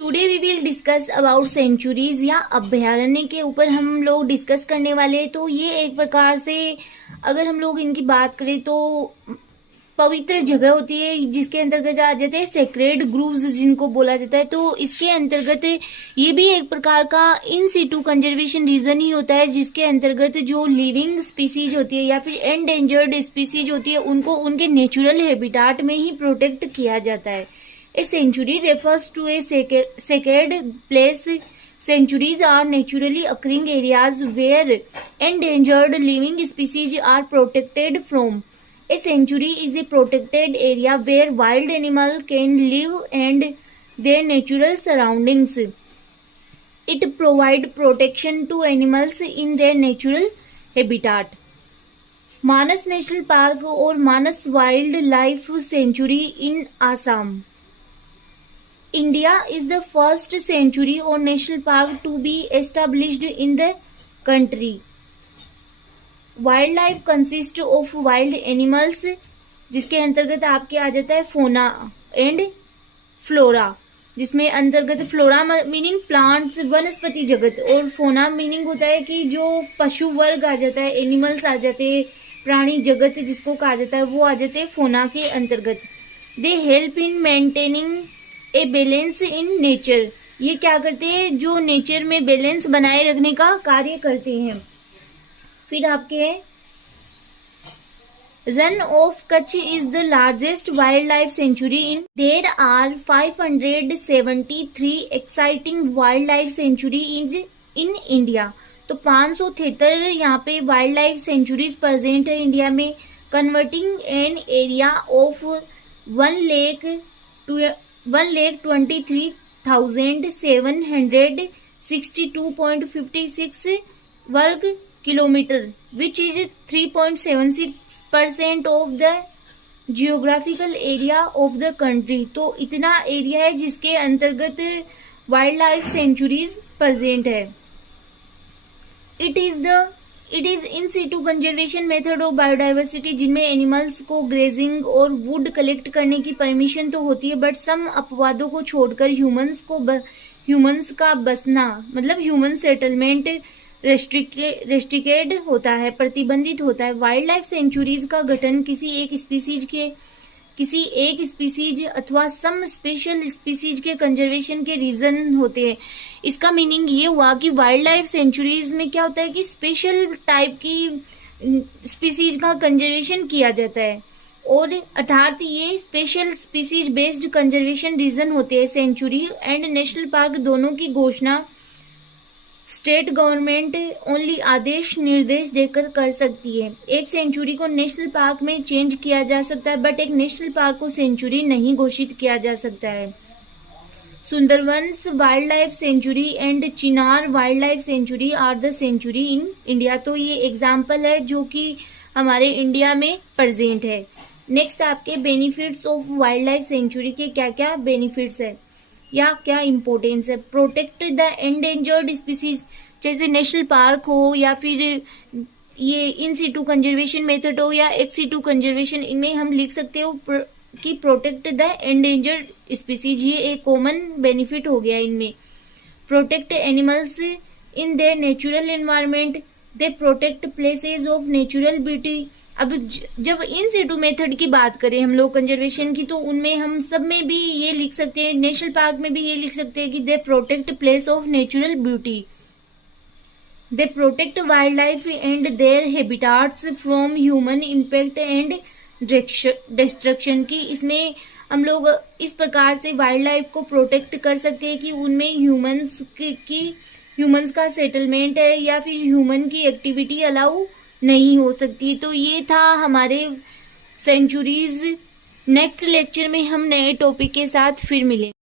Today we will discuss about sanctuaries या अभयारण्य के ऊपर हम लोग डिस्कस करने वाले हैं। तो ये एक प्रकार से अगर हम लोग इनकी बात करें तो पवित्र जगह होती है जिसके अंतर्गत आ जाते हैं सेक्रेड ग्रूव्स जिनको बोला जाता है। तो इसके अंतर्गत ये भी एक प्रकार का इन सिटू कंजर्वेशन रीजन ही होता है जिसके अंतर्गत जो लिविंग स्पीसीज होती है या फिर एंडेंजर्ड स्पीसीज होती है उनको उनके नेचुरल हैबिटाट में ही प्रोटेक्ट किया जाता है। A sanctuary refers to a sacred place. Sanctuaries are naturally occurring areas where endangered living species are protected from. A sanctuary is a protected area where wild animals can live and their natural surroundings. It provides protection to animals in their natural habitat. Manas national park और Manas wildlife sanctuary in Assam. India is the first sanctuary or national park to be established in the country. Wildlife consists of wild animals, जिसके अंतर्गत आपके आ जाता है फोना and flora, जिसमें अंतर्गत flora meaning plants वनस्पति जगत और फोना मीनिंग होता है कि जो पशु वर्ग आ जाता है, एनिमल्स आ जाते हैं, प्राणी जगत जिसको कहा जाता है वो आ जाते हैं फोना के अंतर्गत। They help in maintaining a balance in nature. ये क्या करते हैं, जो नेचर में बैलेंस बनाए रखने का कार्य करते हैं। फिर आपके run of Kutch is the largest wildlife sanctuary in. There are 573 exciting wildlife sanctuary in India. तो 573 यहाँ पे वाइल्ड लाइफ सेंचुरीज प्रेजेंट है इंडिया में, कन्वर्टिंग एन एरिया ऑफ 1,23,762.56 वर्ग kilometre, which is 3.76% of the geographical area of the country. तो इतना area है जिसके अंतर्गत वाइल्ड लाइफ सेंचुरीज प्रेजेंट है। It is in situ conservation method of biodiversity, जिनमें एनिमल्स को ग्रेजिंग और वुड कलेक्ट करने की परमिशन तो होती है, बट सम अपवादों को छोड़कर ह्यूमंस का बसना मतलब ह्यूमन सेटलमेंट रेस्ट्रिक्टेड होता है, प्रतिबंधित होता है। वाइल्ड लाइफ सेंचुरीज का गठन किसी एक स्पीसीज अथवा सम स्पेशल स्पीसीज के कंजर्वेशन के रीजन होते हैं। इसका मीनिंग ये हुआ कि वाइल्ड लाइफ सेंचुरीज में क्या होता है कि स्पेशल टाइप की स्पीसीज का कंजर्वेशन किया जाता है, और अर्थात ये special species based conservation region होते हैं। सेंचुरी एंड नेशनल पार्क दोनों की घोषणा स्टेट गवर्नमेंट ओनली आदेश निर्देश देकर कर सकती है। एक सेंचुरी को नेशनल पार्क में चेंज किया जा सकता है, बट एक नेशनल पार्क को सेंचुरी नहीं घोषित किया जा सकता है। Sundarbans wildlife sanctuary and Chinar wildlife sanctuary are the sanctuary in India. तो ये एग्जाम्पल है जो कि हमारे इंडिया में प्रेजेंट है। नेक्स्ट आपके benefits of wild life sanctuary के क्या क्या बेनिफिट्स है या क्या इम्पोर्टेंस है। प्रोटेक्ट द एंडेंजर्ड स्पीसीज, जैसे नेशनल पार्क हो या फिर ये इन सिटू कंजर्वेशन मेथड हो या एक्स सिटू कंजर्वेशन, इनमें हम लिख सकते हो कि प्रोटेक्ट द एंडेंजर्ड स्पीसीज, ये एक कॉमन बेनिफिट हो गया इनमें। Protect animals in their natural environment, they protect places of natural beauty. अब जब इन सिटू मेथड की बात करें हम लोग कंजर्वेशन की, तो उनमें हम सब में भी ये लिख सकते हैं, नेशनल पार्क में भी ये लिख सकते हैं कि they protect place of natural beauty, they protect wildlife and their habitats from human impact and destruction. की इसमें हम लोग इस प्रकार से वाइल्ड लाइफ को प्रोटेक्ट कर सकते हैं कि उनमें ह्यूमंस का सेटलमेंट है या फिर ह्यूमन की एक्टिविटी अलाउ नहीं हो सकती। तो ये था हमारे सेंचुरीज। नेक्स्ट लेक्चर में हम नए टॉपिक के साथ फिर मिलेंगे।